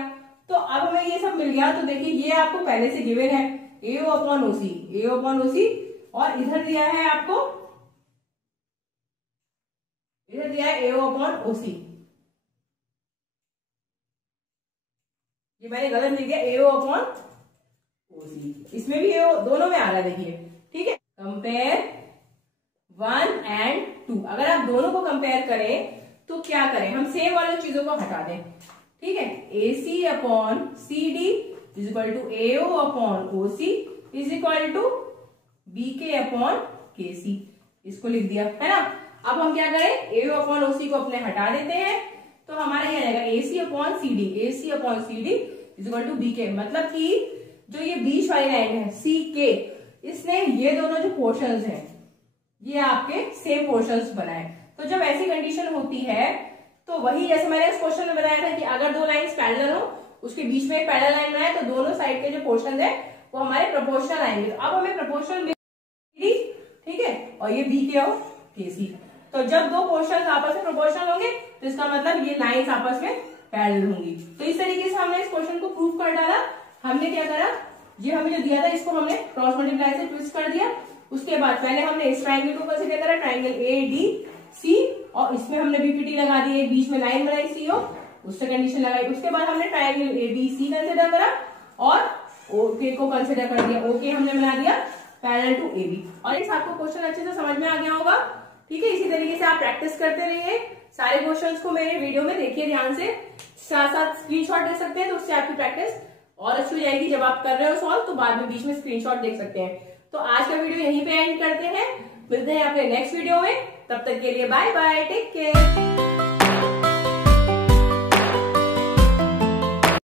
तो अब हमें ये सब मिल गया, तो देखिए ये आपको पहले से गिवन है AO upon OC, AO upon OC, और इधर दिया है आपको, इधर दिया है AO अपॉन OC। ये मैंने गलत लिख दिया, AO अपॉन OC, इसमें भी AO दोनों में आ रहा है, देखिए, ठीक है। Compare 1 and 2। अगर आप दोनों को कंपेयर करें तो क्या करें, हम सेम वाली चीजों को हटा दें, ठीक है। AC upon CD is equal to AO upon OC is equal to BK upon KC, इसको लिख दिया है ना। अब हम क्या करें, AO अपॉन OC को अपने हटा देते हैं, तो हमारा ये आ जाएगा AC upon CD is equal to BK। मतलब कि जो ये बीच वाली लाइन है CK, इसने ये दोनों जो पोर्शंस हैं ये आपके सेम पोर्शंस बनाए। तो जब ऐसी कंडीशन होती है तो वही जैसे मैंने इस क्वेश्चन में बताया था कि अगर दो लाइंस पैरेलल हो, उसके बीच में एक पैरेलल लाइन बनाए तो दोनों साइड के जो पोर्शन है वो हमारे प्रोपोर्शनल आएंगे। तो अब हमें प्रोपोर्शनल मिल, ठीक है, और ये BK और KC। तो जब दो पोर्शन आपस में प्रोपोर्शनल होंगे तो इसका मतलब ये लाइंस आपस में पैरेलल होंगी। तो इस तरीके से हमने इस क्वेश्चन को प्रूव कर डाला। हमने क्या करा, ये हमें जो दिया था इसको हमने क्रॉस मल्टीप्लाई से ट्विस्ट कर दिया। उसके बाद पहले हमने इस ट्राइंगल को कंसीडर करा, ट्राइंगल ADC, और इसमें हमने BPT लगा दी, बीच में लाइन बनाई CO, उससे कंडीशन लगाई। उसके बाद हमने ट्राइंगल ABC कंसीडर करा और OK को कंसीडर कर दिया। OK हमने बना दिया पैरेलल टू AB। और इस आपको क्वेश्चन अच्छे से समझ में आ गया होगा, ठीक है। इसी तरीके से आप प्रैक्टिस करते रहिए, सारे क्वेश्चंस को मेरे वीडियो में देखिए ध्यान से, साथ साथ स्क्रीनशॉट ले सकते हैं, तो उससे आपकी प्रैक्टिस और अच्छी हो जाएगी। जब आप कर रहे हो सॉल्व तो बाद में बीच में स्क्रीनशॉट देख सकते हैं। तो आज का वीडियो यहीं पे एंड करते हैं, मिलते हैं अपने नेक्स्ट वीडियो में। तब तक के लिए बाय बाय, टेक केयर।